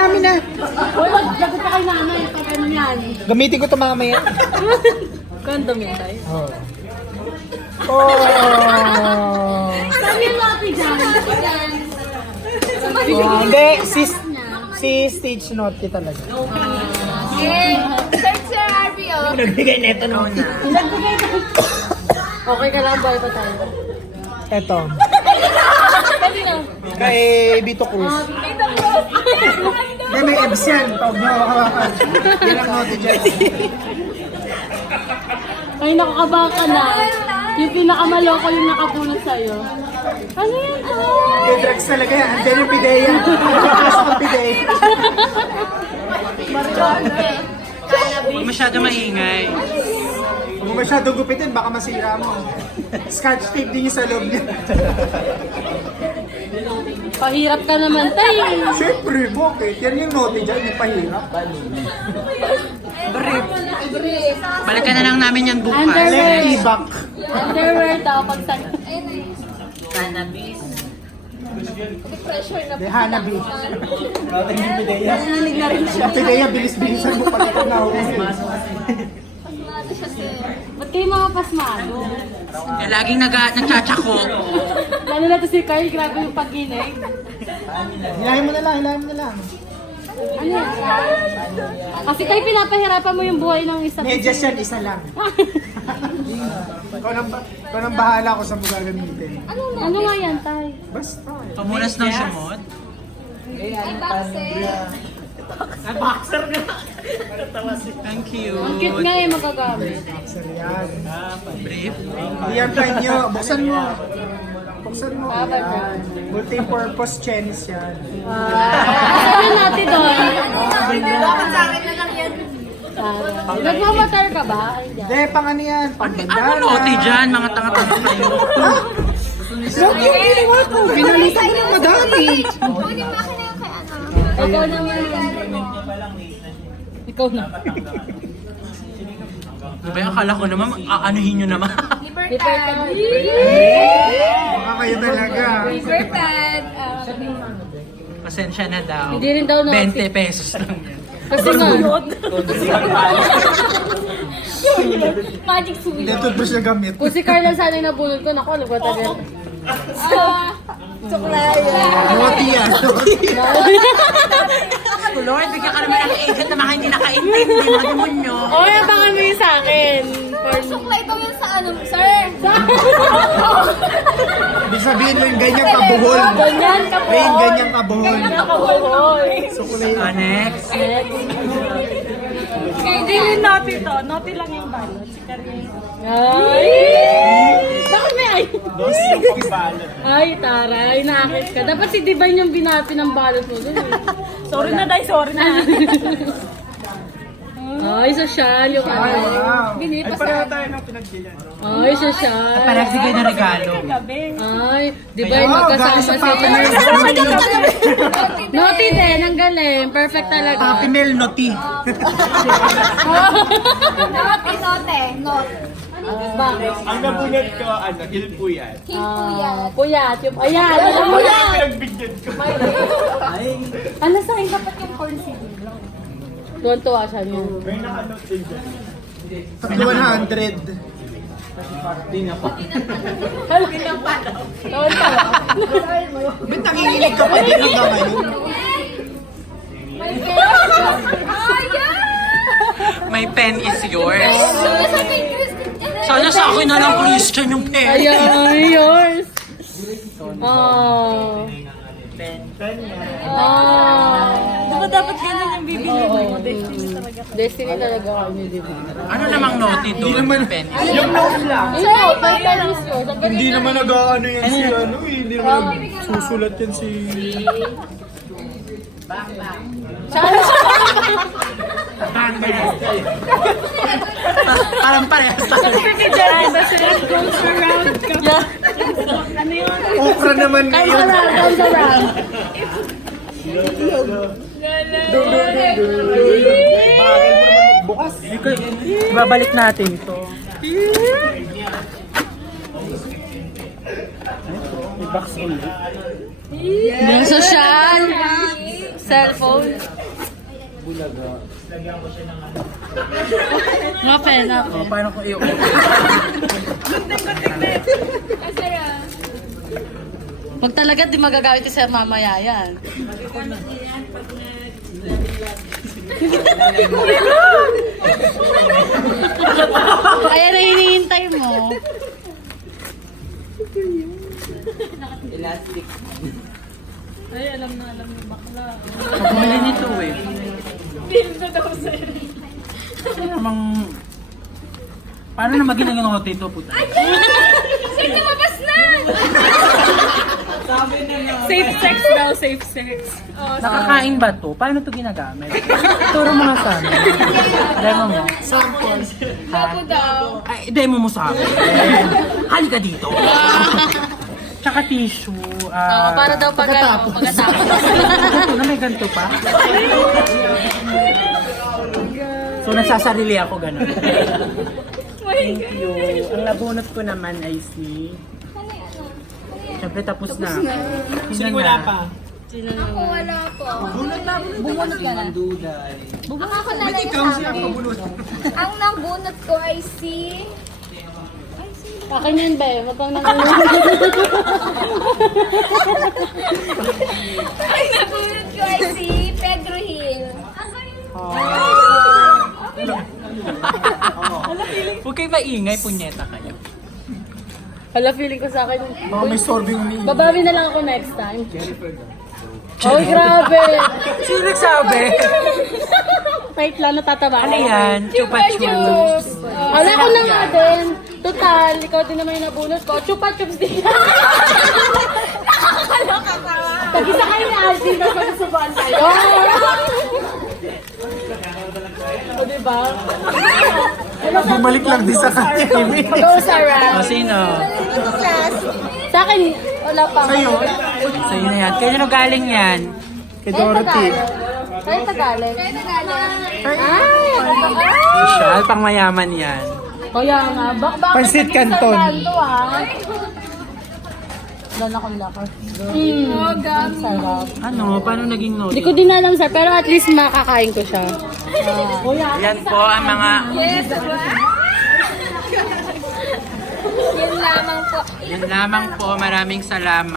Amin na. Uy, maglagot ka kay nanay. Pag ano yan. Gamitin ko ito mamaya. Condom yan tayo. Oh. Sabi yung mga dyan. Hindi, si stage naughty talaga. Search Sir RBO. Nagbigay neto naman. Okay ka lang, bye pa tayo. Eto. Pwede na. Kay Vito Cruz. Hindi, may abs yan. Pag nakakawakan. Yan ang naughty dyan. Ay, nakakaba ka na. Yung pinakamaloko yung nakapulot sa'yo. Ano yan to? Yung drugs talaga yan. Andiyan yung pideya. Pasok ang pideya. Huwag masyado maingay. Huwag mo masyadong gupitin, baka masira mo. Scotch tape din yung sa loob niya. Pahirap ka naman, tay. Siyempre, bakit? Yan yung naughty dyan, yung pahirap. Brief. Balikan na lang namin yan bukas. Underwear. Ibak. Underwear daw pag sa... Pressure na May Hanabi. Nananig na rin siya. Yung pideya, bilis-bilisan mo pala ito na Pasmado siya sir. Ba't kayo mga pasmado? Kaya laging nagtsachako. Lalo na to si Carl, grabe yung pagginig. Hilahin mo na lang, hilahin mo na lang. Ano yan? Kasi kayo pinapahirapan mo yung buhay ng isa. Medyas yan, isa lang. Ikaw nang bahala ko sa mo gagamitin. Ano nga yan, tay? Basta. Pamunas ng sumot. Ay, boxer. Thank you. Ang cute nga yung magagamit. Sir yan. Brief. Hindi yan try nyo. Buksan mo. Buksan mo. Bye-bye, bro. Multi-purpose chenis yan. Ano natin doon? Dapat sa akin na lang yan. Nagmamatar ka ba? Ay, hindi. Hindi, pang ano yan? Pang Ano bandana. naughty dyan? Mga tanga-tanga kayo. Huwag yung ginawa ko. Binalitan mo yung madami. Kunin mo akin na yung kay ano. Ikaw naman. Ikaw na. Diba yung akala ko naman, aanuhin nyo naman. Libertad. Baka kayo talaga. Libertad. Pasensya na daw. Hindi rin daw 20 pesos lang yan. Kasi nga. Magic Hindi, suyo. toothbrush na gamit. Kung si Carla sana yung nabulot ko, naku, ano ba tagal? Suklaya. Naughty yan. Lord, bigyan ka naman ng agent na mga hindi nakaintindi, mga demonyo. O, abangan mo yun sa akin. Suklay daw yan sa ano, sir. Ibig sabihin mo yung ganyang kabuhol. Ganyan ka po. May yung ganyang kabuhol. Nakabuhol. Sukulay. Next. Hindi rin naughty to. Naughty lang yung balot. Si Karina. Ay! Bakit may ay? Ay, taray. Naakit ka. Dapat si Divine yung binati ng balot mo dun eh. Sorry na, Day. Sorry na. Ay, social yung ano. Wow. Binipas Pareho tayo ng pinagbilan. Ay, social. Panagsigay na regalo. Ay, Divine magkasama si Naughty din, ang galing. Perfect talaga. Happy Meal Noti. Note, note. Note. Bakit? Ang nabunod ko, ilpuyan. Puyat. Yung, ayan, alam mo na. Pinagbigyan ko. Ano sa akin dapat yung corn seed? Tuwan-tuwa siya niya. May nakanote din dyan. 100. Tuwan-tuwa. Ba't nanginginig ka pa din hanggang ngayon? My pen is yours. Sa fingers. Sana sa akin na lang Christian yung pen. Ayan, yours. Oh. Oh. Dapat ganyan yung bibili mo. Destiny talaga kami, di ba? Ano namang naughty doon? Hindi naman. Pen is Yung note lang. Ikaw, my pen is yours. Ang galing Hindi na- naman nag-ano yan si ano eh. Hindi naman susulat yan si... Parang parehas tayo. Ano yun? Okra naman ngayon. Comes around. Bagal mo naman magbukas. Babalik natin ito. I-box ulit. Yung social. Cellphone. Nga pena. Paano ko iyo? Pag talaga di magagamit si Sir mamaya yan. Kaya na hinihintay mo. Elastic. Ay, alam na yung bakla. Pagmali nito eh. Namang... Paano na maging ang hote ito, puta? Sir, lumabas na! Safe sex daw, safe sex. Nakakain ba to? Paano to ginagamit? Turo mo nga sa amin. Demo mo. Bago daw. Ay, demo mo sa amin. Halika dito. Tsaka tissue. Para daw pagkatapos. Ganito na, may ganito pa. So, nagsasarili ako gano'n. Thank you. Ang nabunot ko naman ay si... Siyempre tapos na. Sino wala pa? Ako wala po. Bumunot ka na. Ang ako na lang sa akin. Ang nabunot ko ay si... Akin yun, be. Wag kang nangungulong. Ang nabunot ko ay si Pedro Hill. Huwag kayo maingay, punyeta kayo. Hala, feeling ko sa akin. Baka may sorbing ni... Babawi na lang ako next time. Ay, grabe. Sino nagsabi? Wait lang, natatawa. Ano yan? Chupa chups. Wala ko na nga din. Total, ikaw din naman yung nabunot ko. Chupa chups din. Pag-isa kayo ni Alvin, tapos magsusubuan tayo. O, diba? Bumalik lang din sa kanya. Go, Sarah. O, sino? Sa akin, wala pa. Sa'yo? Sa'yo na yan. Kaya galing yan? Kay Dorothy. Kaya Tagalog. Siya, pang mayaman yan. Kaya nga, bakit Pansit naging Canton. San Fernando, Wala akong lakar. Sarap. Ano? Paano naging no? Hindi ko din alam, sir, pero at least makakain ko siya. Yan po ang mga... Yes, Yun lamang po. Yan lamang po. Maraming salamat.